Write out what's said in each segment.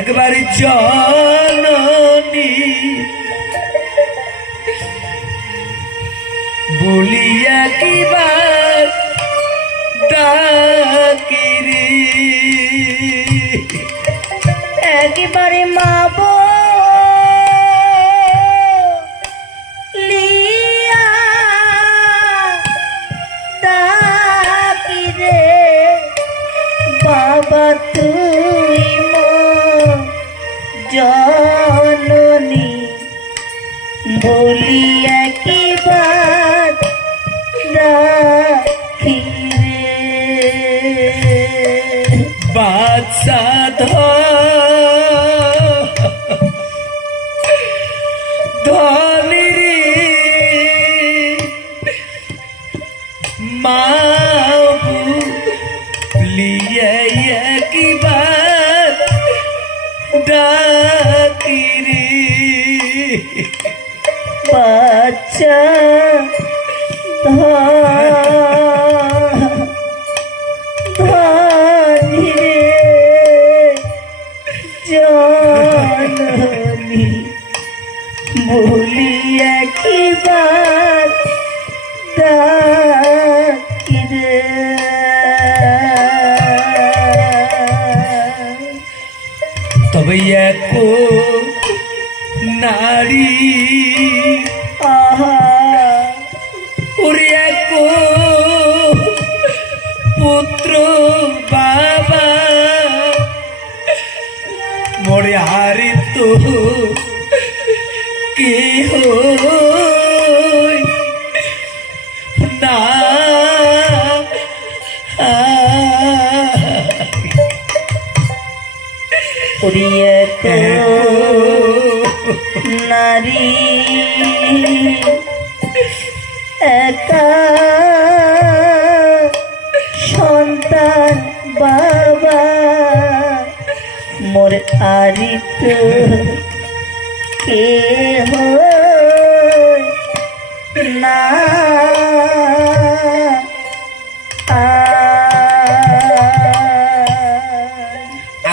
একবার জননী বলিয়া কিবার ডাকিরি একেবারে মা বলিয়া ডাকিরে বাবা তুই জননী বলিয়া কিবার ডাকিরে বাদশা ধনিরি মা বলিয়া কিবার ডাকিরি বাচ্চা ধনিরে জননী বলিয়া কিবার ডাকিরে তবে এক নারী ওরে এক পুত্র বাবা মরে হারে তো কেহ না নারী একা সন্তান বাবা মোর আরিত কেহ না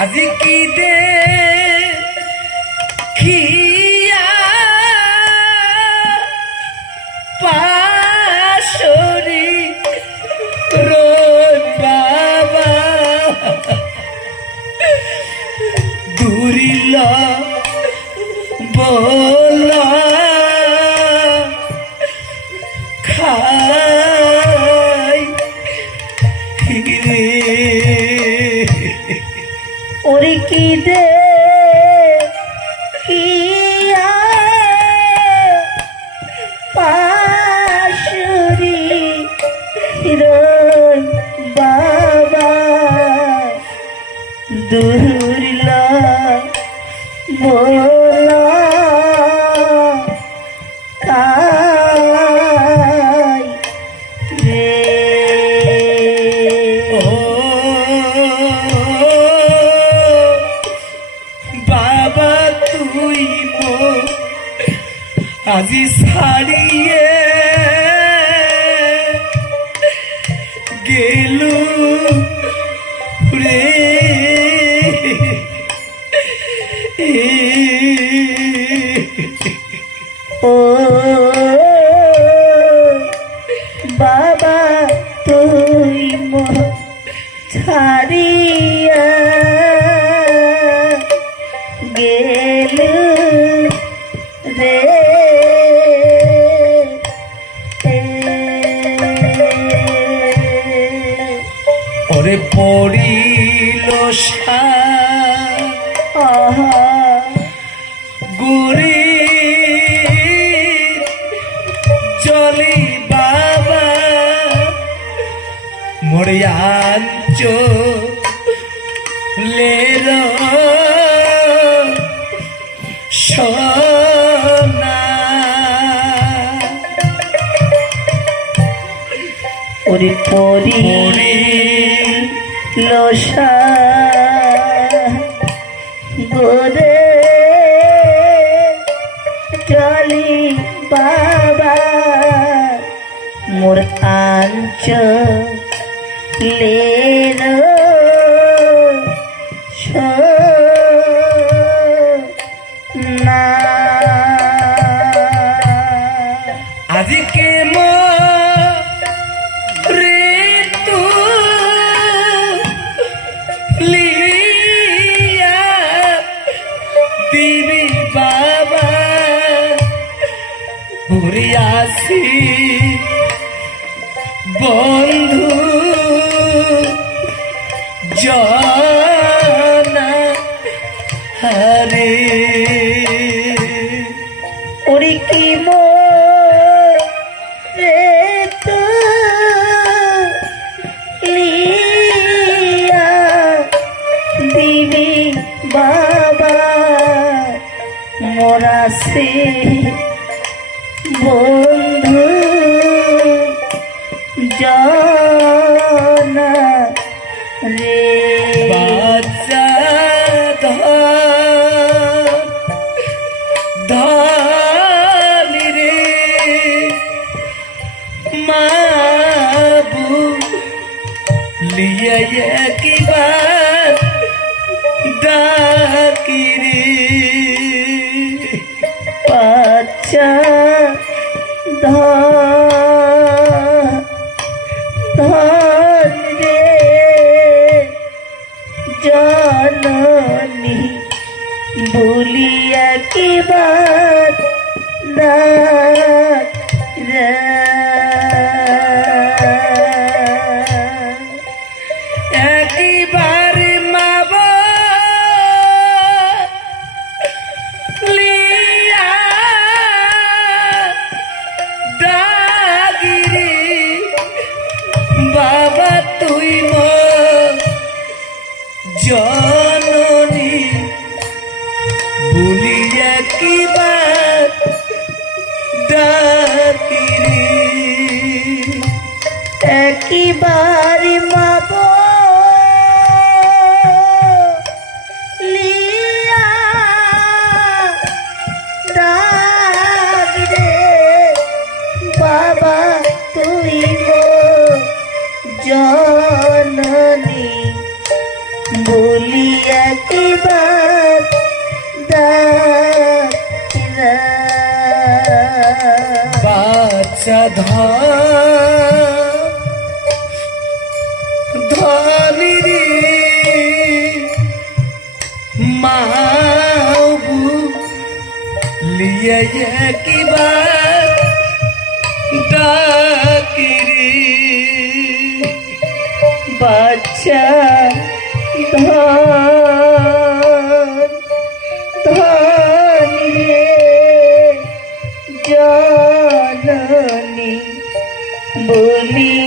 আজি কি দে খিয়া পাশরি রোজ বাবা দূরিল বলা খাই রে ওরে কি দে কিয়া পাশরি হিরণ বাবা দুরিলা মোলা কাই রে বাবা তুই আজি ছাড়িয়ে গেলু রে ও বাবা তুই ছাড়িয়া গেল রে ওরে পড়িল গুরি চলি বাবা মোরে আঞ্চ লের সোনা ওরে পরি লসা গোরে চলি বাবা মোর আঞ্চ লের সোনা আজকে রে তু লিয়া দিবি বাবা ঘুরে আসি বন্ধু জানা হারে ওরে কি রে তো লিয়া দিবি বাবা মোরা সে বন্ধু জানা রে বাচ্চা ধনি রে মাবু লিয়ে কি বার ডাকিরি বাচ্চা ধন রে জননী ভুলিয়া কি বাত একবার মাব লিয়া ডাগিরি বাবা তুই জননী ভুলিয়া কি বাত ডাকিরি একবার মাব লিয়া ডাক রে বাবা তুই জননী বলিয়া কি বাত বাচ্চা ধনি রে মাবু লিয়ে কি বার ডাকিরি বাচ্চা ধন রে জননী বলি